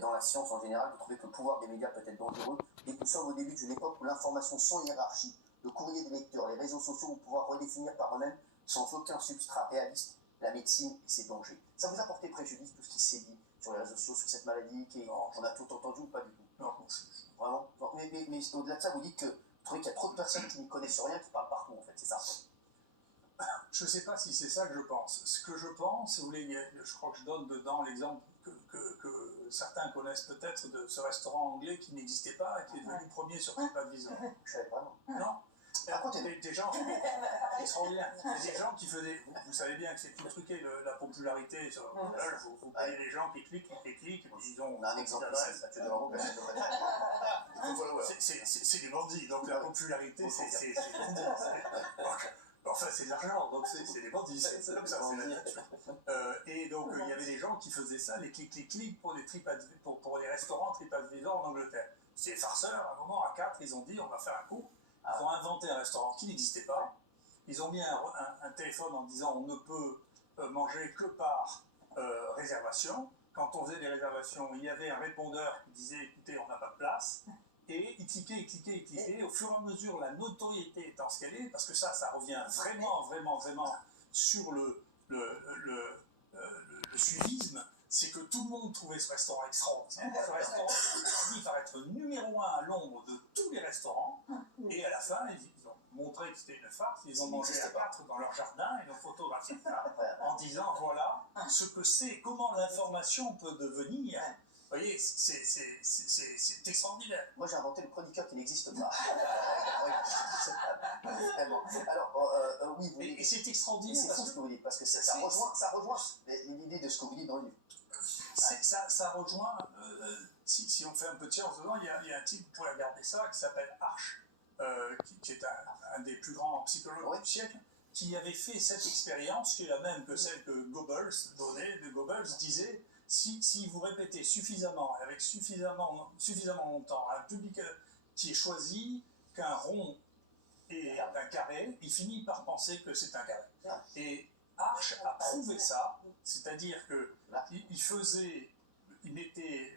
dans la science en général, vous trouvez que le pouvoir des médias peut être dangereux et que nous sommes au début d'une époque où l'information sans hiérarchie, le courrier des lecteurs, les réseaux sociaux vont pouvoir redéfinir par eux-mêmes, sans aucun substrat réaliste, la médecine et ses dangers. Ça vous a porté préjudice, tout ce qui s'est dit sur les réseaux sociaux, sur cette maladie on a tout entendu ou pas du tout? Non. Vraiment non, mais au-delà de ça, vous dites que vous trouvez qu'il y a trop de personnes qui n'y connaissent rien, qui parlent partout, en fait, c'est ça? Je ne sais pas si c'est ça que je pense. Ce que je pense, si vous voulez, je crois que je donne dedans l'exemple que certains connaissent peut-être de ce restaurant anglais qui n'existait pas et qui est devenu premier sur TripAdvisor. Je savais pas, non. Non. Par contre, des gens extraordinaires. Des gens qui faisaient. Vous savez bien que c'est tout truqué la popularité. Vous payez les gens qui cliquent, et puis ils ont. On a un exemple ici, Mathieu Delormeau, personne ne connaît. C'est des bandits, donc la popularité, c'est enfin, c'est de l'argent, donc c'est des bandits, c'est comme ça, c'est la nature. Et donc, il y avait des gens qui faisaient ça, les clics pour les restaurants TripAdvisor en Angleterre. C'est des farceurs, à un moment, à 4, ils ont dit, on va faire un coup. Ils ont inventé un restaurant qui n'existait pas. Ils ont mis un téléphone en disant, on ne peut manger que par réservation. Quand on faisait des réservations, il y avait un répondeur qui disait, écoutez, on n'a pas de place. Et il cliquait. Au fur et à mesure, la notoriété étant ce qu'elle est, parce que ça revient vraiment sur le suivisme, c'est que tout le monde trouvait ce restaurant extraordinaire. Ce restaurant finit par être numéro 1 à Londres de tous les restaurants. Et à la fin, ils ont montré que c'était une farce. Ils ont mangé à 4 dans leur jardin et ont photographié ça en disant voilà ce que c'est, comment l'information peut devenir. Vous voyez, c'est extraordinaire. Moi, j'ai inventé le chroniqueur qui n'existe pas. Vraiment. Alors, oui, vous et c'est extraordinaire. C'est fou ce que vous dites, parce que ça rejoint l'idée de ce que vous dites dans le livre. Ça rejoint, si on fait un peu de science dedans, il y a un type, vous pourrez regarder ça, qui s'appelle Arch, qui est un des plus grands psychologues du siècle, qui avait fait cette expérience, qui est la même que celle que Goebbels donnait. Goebbels disait, si vous répétez suffisamment, avec suffisamment longtemps, un public qui est choisi qu'un rond et un carré, il finit par penser que c'est un carré. Et Arch a prouvé ça, c'est-à-dire il mettait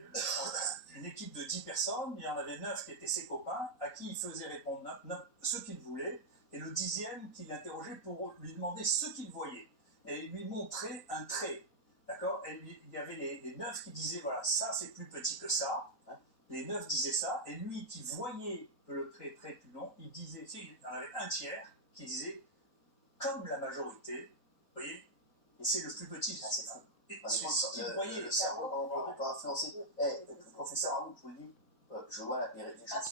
une équipe de 10 personnes, il y en avait 9 qui étaient ses copains, à qui il faisait répondre ce qu'il voulait, et le 10e qu'il interrogeait pour lui demander ce qu'il voyait. Et il lui montrait un trait. D'accord? Et il y avait les 9 qui disaient, voilà, ça c'est plus petit que ça. Les 9 disaient ça, et lui qui voyait le trait très plus long, il disait, il y en avait un tiers qui disait, comme la majorité, vous voyez, c'est le plus petit. C'est fou. C'est ce qu'il voyait. Le cerveau, on peut influencer. Professeur Arnaud, je vous le dis, je vois les choses